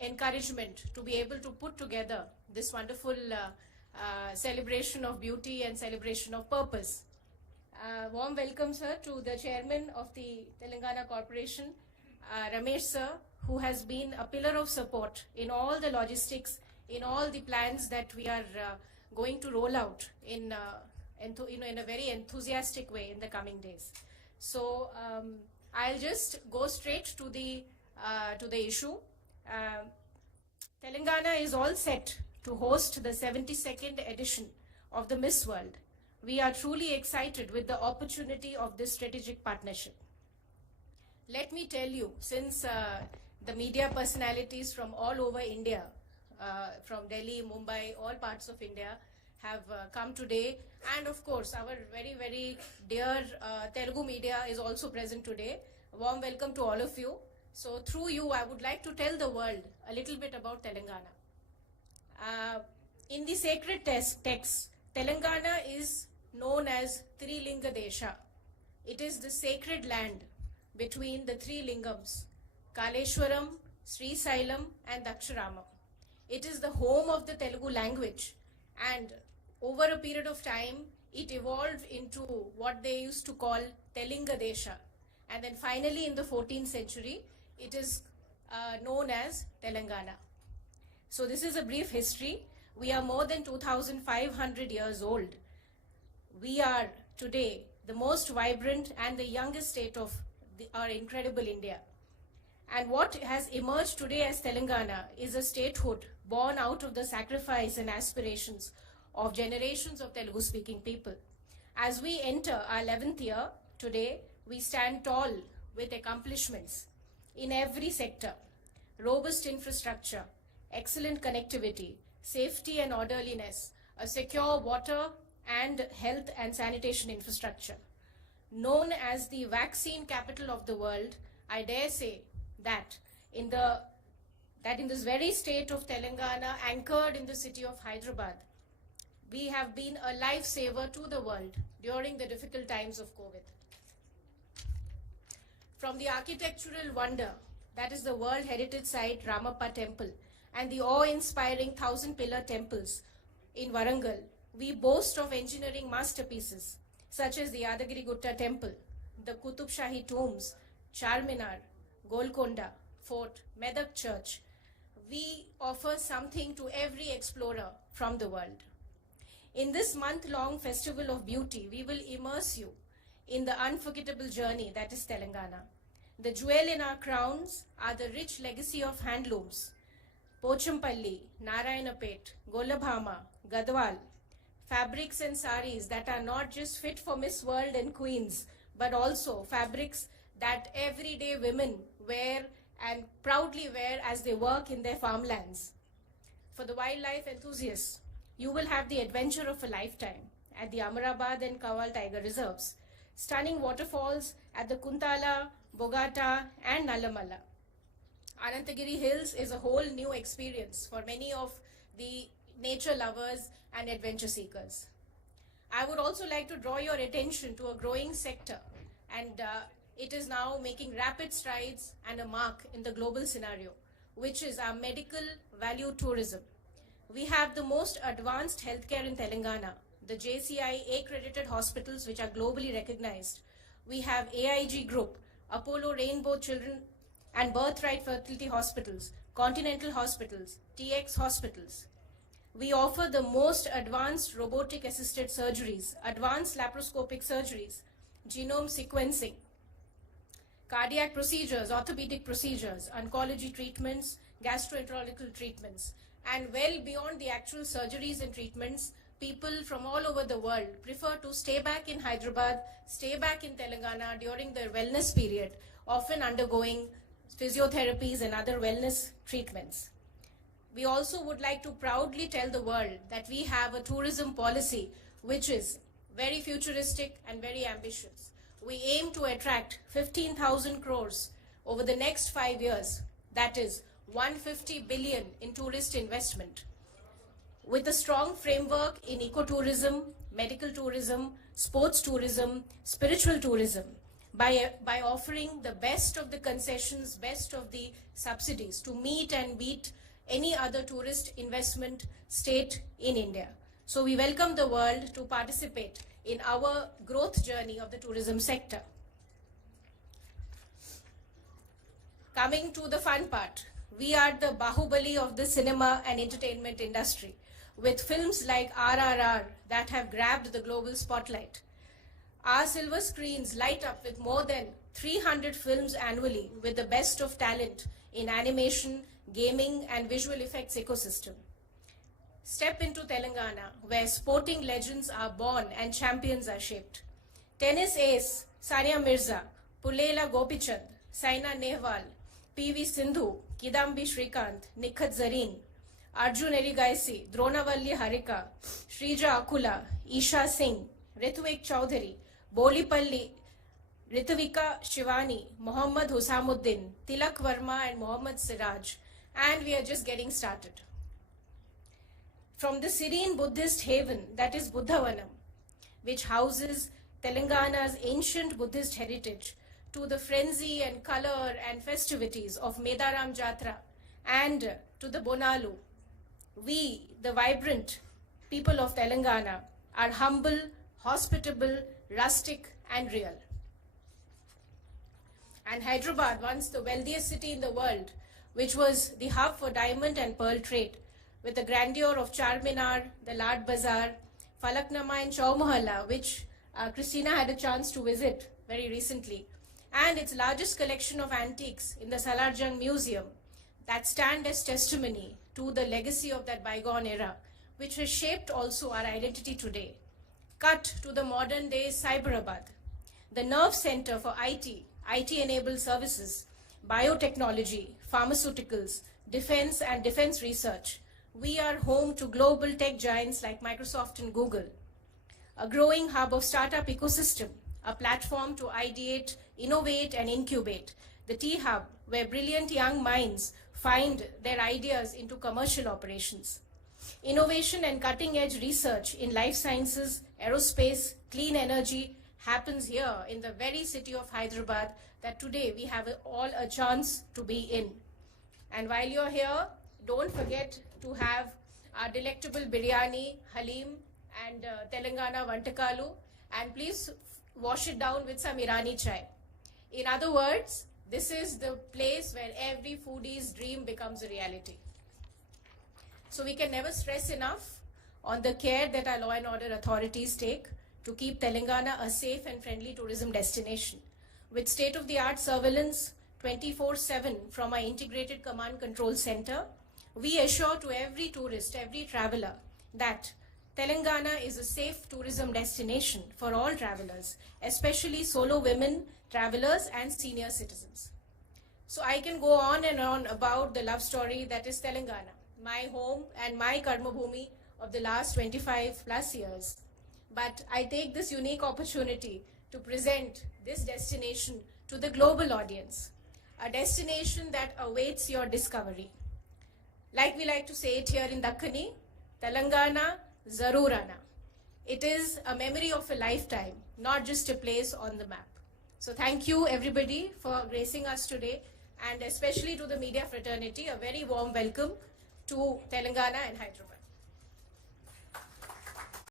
encouragement to be able to put together this wonderful celebration of beauty and celebration of purpose. Warm welcome, sir, to the chairman of the Telangana Corporation, Ramesh sir, who has been a pillar of support in all the logistics, in all the plans that we are going to roll out in a very enthusiastic way in the coming days. So I'll just go straight to the issue. Telangana is all set to host the 72nd edition of the Miss World. We are truly excited with the opportunity of this strategic partnership. Let me tell you, since the media personalities from all over India, from Delhi, Mumbai, all parts of India have come today, and of course our very, very dear Telugu media is also present today. A warm welcome to all of you. So through you, I would like to tell the world a little bit about Telangana. In the sacred text, Telangana is known as Trilinga Desha. It is the sacred land between the three lingams, Kaleshwaram, Sri Sailam and Daksharamam. It is the home of the Telugu language, and over a period of time, it evolved into what they used to call Telinga Desha. And then finally in the 14th century, it is known as Telangana. So this is a brief history. We are more than 2,500 years old. We are today the most vibrant and the youngest state of our incredible India. And what has emerged today as Telangana is a statehood born out of the sacrifice and aspirations of generations of Telugu-speaking people. As we enter our 11th year today, we stand tall with accomplishments in every sector: robust infrastructure, excellent connectivity, safety and orderliness, a secure water and health and sanitation infrastructure. Known as the vaccine capital of the world, I dare say that in this very state of Telangana, anchored in the city of Hyderabad, we have been a lifesaver to the world during the difficult times of COVID. From the architectural wonder, that is the World Heritage Site Ramappa Temple, and the awe-inspiring 1,000-pillar temples in Warangal, we boast of engineering masterpieces such as the Yadagiri Gutta Temple, the Qutub Shahi tombs, Charminar, Golconda Fort, Medak Church. We offer something to every explorer from the world. In this month-long festival of beauty, we will immerse you in the unforgettable journey that is Telangana. The jewel in our crowns are the rich legacy of handlooms, Pochampalli, Narayanapet, Golabhama, Gadwal, fabrics and saris that are not just fit for Miss World and Queens, but also fabrics that everyday women wear and proudly wear as they work in their farmlands. For the wildlife enthusiasts, you will have the adventure of a lifetime at the Amarabad and Kawal Tiger Reserves, stunning waterfalls at the Kuntala, Bogata and Nallamala. Anantagiri Hills is a whole new experience for many of the nature lovers and adventure seekers. I would also like to draw your attention to a growing sector, and it is now making rapid strides and a mark in the global scenario, which is our medical value tourism. We have the most advanced healthcare in Telangana, the JCI accredited hospitals which are globally recognized. We have AIG Group, Apollo Rainbow Children and Birthright Fertility Hospitals, Continental Hospitals, TX Hospitals. We offer the most advanced robotic assisted surgeries, advanced laparoscopic surgeries, genome sequencing, cardiac procedures, orthopedic procedures, oncology treatments, gastroenterological treatments, and well beyond the actual surgeries and treatments, people from all over the world prefer to stay back in Hyderabad, stay back in Telangana during their wellness period, often undergoing physiotherapies and other wellness treatments. We also would like to proudly tell the world that we have a tourism policy which is very futuristic and very ambitious. We aim to attract 15,000 crores over the next 5 years, that is 150 billion in tourist investment. With a strong framework in ecotourism, medical tourism, sports tourism, spiritual tourism, by offering the best of the concessions, best of the subsidies to meet and beat any other tourist investment state in India. So we welcome the world to participate in our growth journey of the tourism sector. Coming to the fun part, we are the Bahubali of the cinema and entertainment industry, with films like RRR that have grabbed the global spotlight. Our silver screens light up with more than 300 films annually with the best of talent in animation, gaming and visual effects ecosystem. Step into Telangana, where sporting legends are born and champions are shaped. Tennis ace Sania Mirza, Pulela Gopichand, Saina Nehwal, PV Sindhu, Kidambi Shrikant, Nikhat Zareen, Arjun Erigaisi, Dronavalli Harika, Shrija Akula, Isha Singh, Ritvik Chaudhary, Bolipalli, Ritvika Shivani, Mohammad Husamuddin, Tilak Verma and Mohammad Siraj. And we are just getting started. From the serene Buddhist haven that is Buddhavanam, which houses Telangana's ancient Buddhist heritage, to the frenzy and color and festivities of Medaram Jatra, and to the Bonalu, we, the vibrant people of Telangana, are humble, hospitable, rustic and real. And Hyderabad, once the wealthiest city in the world, which was the hub for diamond and pearl trade, with the grandeur of Charminar, the Lad Bazaar, Falaknama and Chau Mohalla, which Christina had a chance to visit very recently, and its largest collection of antiques in the Salarjung Museum that stand as testimony to the legacy of that bygone era, which has shaped also our identity today. Cut to the modern day Cyberabad, the nerve center for IT-enabled services, biotechnology, pharmaceuticals, defense and defense research. We are home to global tech giants like Microsoft and Google. A growing hub of startup ecosystem, a platform to ideate, innovate and incubate. The T-Hub, where brilliant young minds find their ideas into commercial operations. Innovation and cutting-edge research in life sciences, aerospace, clean energy happens here in the very city of Hyderabad that today we have all a chance to be in. And while you're here, don't forget to have our delectable biryani, halim and Telangana Vantakalu, and please wash it down with some Irani chai. In other words, this is the place where every foodie's dream becomes a reality. So we can never stress enough on the care that our law and order authorities take to keep Telangana a safe and friendly tourism destination. With state-of-the-art surveillance 24/7 from our integrated command control center, we assure to every tourist, every traveler that Telangana is a safe tourism destination for all travelers, especially solo women, travelers and senior citizens. So I can go on and on about the love story that is Telangana, my home and my Karma Bhumi of the last 25 plus years. But I take this unique opportunity to present this destination to the global audience, a destination that awaits your discovery. Like we like to say it here in Dakkani, Telangana Zarur Aana. It is a memory of a lifetime, not just a place on the map. So thank you everybody for gracing us today, and especially to the media fraternity, a very warm welcome to Telangana and Hyderabad.